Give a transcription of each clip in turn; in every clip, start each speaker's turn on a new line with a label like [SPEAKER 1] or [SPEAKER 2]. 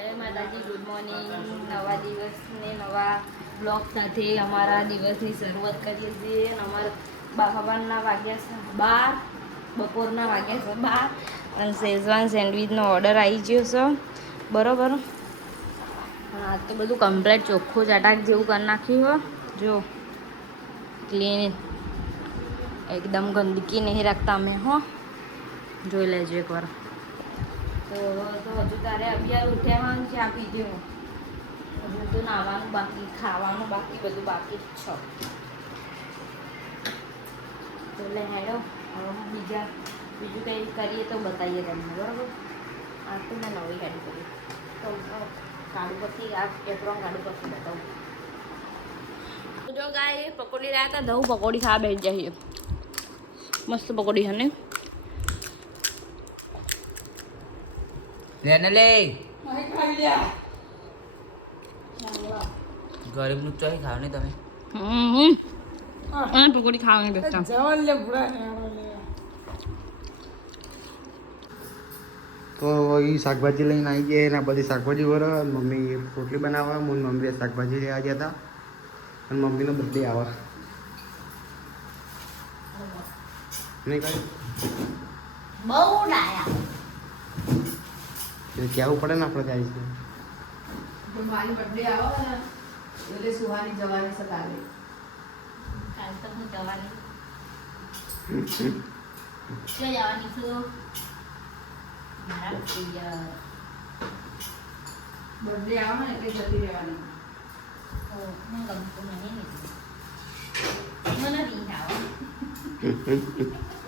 [SPEAKER 1] જય માતાજી good morning નવા દિવસને નવા બ્લોગ સાથે અમારા દિવસની શરૂઆત કરીએ છીએ. અમારા બા- વાગ્યા છે બાર, બપોરના વાગ્યા છે બાર. અને શેઝવાન સેન્ડવિચનો ઓર્ડર આવી ગયો છે. બરોબર? આ તો બધું કમ્પ્લેટ ચોખ્ખું ચાટાક જેવું કરી નાખ્યું હો. જો ક્લીન એકદમ ગંદકી નહીં રાખતા અમે, હો. જોઈ લેજો એકવાર. તો તો હજુ તારે અગિયાર ઉઠ્યાવાનું છે આપી પીધી હજુ તો નાવાનું બાકી ખાવાનું બાકી બધું બાકી જ છે. તો એટલે હેડો હવે હું બીજા બીજું કંઈ કરીએ તો બતાવીએ તમને બરાબર? આ તો મેં નવી હેડ કરી. તો અ, પછી આ એપ્રોન કાળું પછી બતાવું. જો ગાય પકોડી રહ્યા હતા દઉં પકોડી ખાવા બેસી જઈએ. મસ્ત પકોડી છે ને?
[SPEAKER 2] લેને લે. ગરીબનું ચોઈ ખાવ ને તમે.
[SPEAKER 1] હમ. અને પકોડી ખાવાની બેસતા
[SPEAKER 3] તો એ શાકભાજી લઈને આવી ગયા એના બધી શાકભાજી વર. મમ્મી રોટલી બનાવવા. હું મમ્મી મમ્મીએ શાકભાજી લેવા ગયા હતા. અને મમ્મીનો બર્થડે આવે નહીં કાંઈ
[SPEAKER 1] બહુ ડાયા.
[SPEAKER 3] એ કહેવું પડે ને આપણે ગાઈસ છે
[SPEAKER 4] મારી બર્થડે આવો ને એટલે સુહાની જવાની સતાવે કાલે
[SPEAKER 1] તો હું જવાની. ક્યાં જવાની છું મારા
[SPEAKER 4] બર્થડે આવો ને એટલે જતી રહેવાની.
[SPEAKER 1] ઓ, મને ગમતું મને નહીં મને નહીં આવે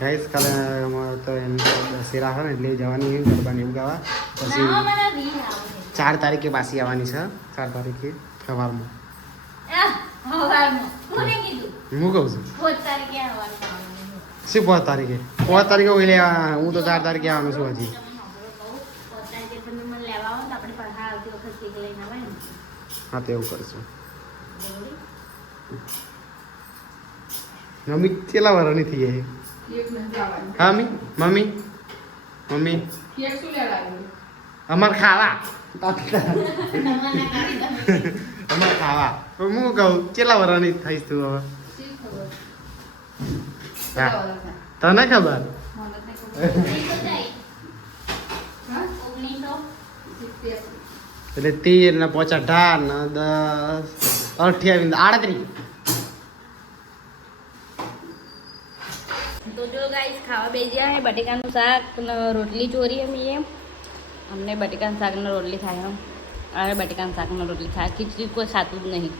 [SPEAKER 3] ગાઈસ કાલે અમારે તો એમ દશેરા આવે ને એટલે જવાની એમ ગરબા એવું ગાવા પછી ચાર તારીખે પાછી આવવાની છે ચાર તારીખે સવારમાં. હું કહું છું. શું પાંચ તારીખે? પાંચ તારીખે હું લે હું તો ચાર તારીખે આવવાનું છું હજી.
[SPEAKER 1] લેવા
[SPEAKER 3] હા તો એવું કરશું.
[SPEAKER 1] જરૂરી
[SPEAKER 3] કેટલા વારની થઈ જાય
[SPEAKER 4] આવવાની
[SPEAKER 3] હા મમ્મી મમ્મી મમ્મી અમાર ખાવા અમાર ખાવા તો હું કહું કેટલા વર્ષની થઈશ તું હવે
[SPEAKER 4] શી ખબર
[SPEAKER 3] હા તને ખબર એટલે તેર ને પાંચ અઢાર ને દસ અઠ્યાવીસ આડત્રીસ
[SPEAKER 1] તો જો ગાઈસ ખાવા બેસ્યા અને બટેકાનું શાક ને રોટલી ચોરી એમ. એ અમને બટેકાનું શાક ને રોટલી ખાય એમ. અરે બટેકાનું શાક ને રોટલી ખાય ખીચડી કોઈ ખાતું જ નહીં.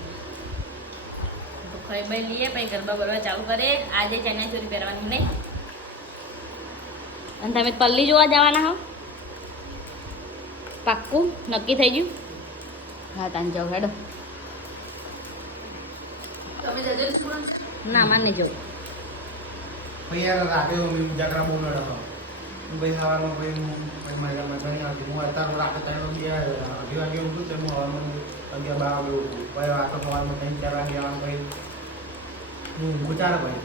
[SPEAKER 1] તો ખાઈ ભાઈ લઈએ પછી ગરબા ગરબા ચાલુ કરે આજે ચણિયા ચોરી પહેરવાની નહીં. અને તમે પલ્લી જોવા જવાના હો? પાક્કું? નક્કી થઈ ગયું? હા તાન જાઓ હેડો.
[SPEAKER 4] તમે જજો ના
[SPEAKER 1] માર નહીં જવું.
[SPEAKER 3] પછી યાર રાતે મમ્મી ઉજાગરા બહુ હું ભાઈ સવારમાં ભાઈ હું ભાઈ મારા મજાની આવતી હું અત્યારે રાતે ત્રણ વાગે અઢી વાગે ઉઠું તો હું હવારમાં અગિયાર બાર વાગે ઉઠું ભાઈ રાતે સવારમાં ત્રણ ચાર વાગે આવવાનું ભાઈ. હું ગુજાર ભાઈ.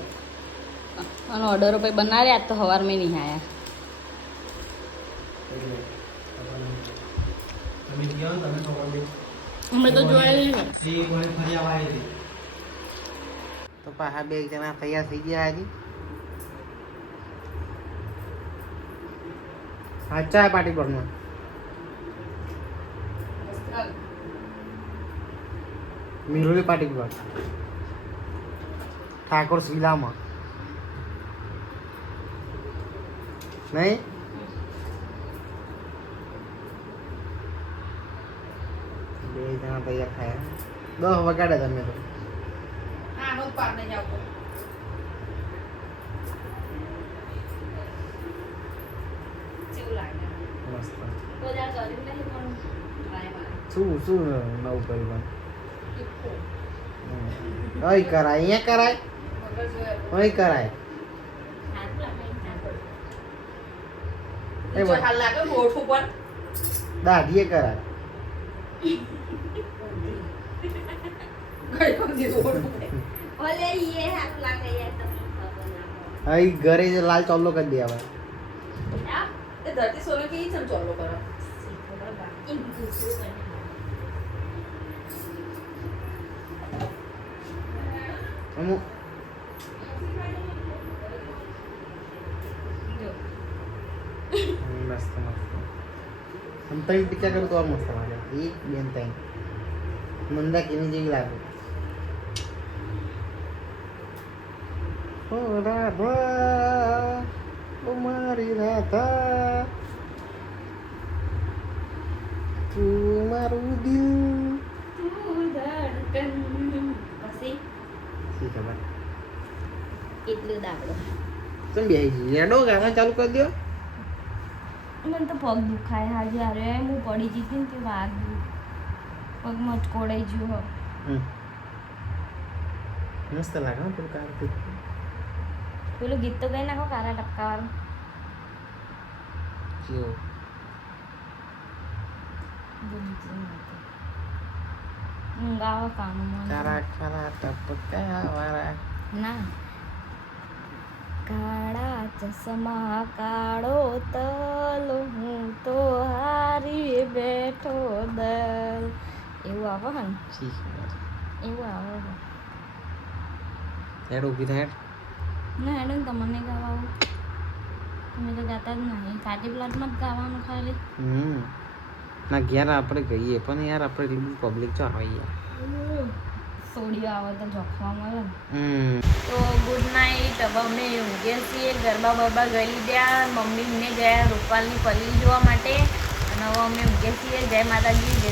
[SPEAKER 1] અને ઓર્ડર પછી બનાવ્યા તો સવારમાં નહીં આવ્યા
[SPEAKER 3] તમે ગયા તમે ખબર
[SPEAKER 1] અમે તો જોયેલી છે
[SPEAKER 3] જે મને ફરી આવા તો પાછા બે જણા તૈયાર થઈ ગયા હજી. હા ચા પાર્ટી પર
[SPEAKER 4] વસ્ત્રાલ.
[SPEAKER 3] પાટી પર. ઠાકોર શિલામાં. નહીં? બે જણા તૈયાર થયા. દસ વગાડે તમે તો
[SPEAKER 4] હા હું જ પાડને જાઉં તો.
[SPEAKER 1] કેવું લાગે
[SPEAKER 3] મસ્ત શું શું નવું કર્યું અહીં કરાય અહીંયા કરાય અહીં કરાય દાઢીએ કરાય ઘરે જ લાલ ચોલ્લો કરી દેવાય
[SPEAKER 4] ધરતી સોલો કે ઈ ચમ ચોલો કરો
[SPEAKER 1] એમ પૂછ્યું મને.
[SPEAKER 3] અમુક
[SPEAKER 1] જો
[SPEAKER 3] મસ્ત મસ્ત આમ તઈ ટીકા કરું તો આ મસ્ત લાગે એક બેન તઈ મંદાકીની જેવી લાગે ઓ રાધા ઓ મારી રાધા તું મારું દિલ
[SPEAKER 1] તું ધડકન. પછી
[SPEAKER 3] શી ખબર
[SPEAKER 1] એટલું દાબડો
[SPEAKER 3] તમે બેસી જઈએ યાડો ચાલુ કરી દો
[SPEAKER 1] મને તો પગ દુખાય હા જ્યારે હું પડી જતી ને તે વાગ્યું પગ મચકોડાઈ ગયું.
[SPEAKER 3] મસ્ત લાગે પેલું કાર
[SPEAKER 1] પેલું ગીત તો ગઈ નાખો કારા ટપકાવાળું
[SPEAKER 3] જો
[SPEAKER 1] ઊંઘ આવે કાનમાં
[SPEAKER 3] કારા કારા ટપકા વાળા
[SPEAKER 1] ના કાળા ચશ્મા કાળો તલ હું તો હારી બેઠો દલ એવું આવે હે ને
[SPEAKER 3] શી ખબર
[SPEAKER 1] એવું આવે
[SPEAKER 3] હેડ ઊભી થાય
[SPEAKER 1] ના હેડ તમને ગાવા આવું તમે તો ગાતા જ નહીં. કાટી પ્લાટમાં જ ગાવાનું ખાલી.
[SPEAKER 3] હમ. ના ઘેર આપણે ગઈએ પણ યાર આપણે એટલું પબ્લિક ચો આવે યાર.
[SPEAKER 1] સોડિયો આવે તો જોખવા મળે
[SPEAKER 3] હમ.
[SPEAKER 1] તો ગુડ નાઇટ હવે અમે ઊંઘીએ છીએ. ગરબા બરબા ગઈ ગયા. મમ્મીને ગયા રૂપાલની પલ્લી જોવા માટે. અને હવે અમે ઊંઘીએ છીએ. જય માતાજી. જય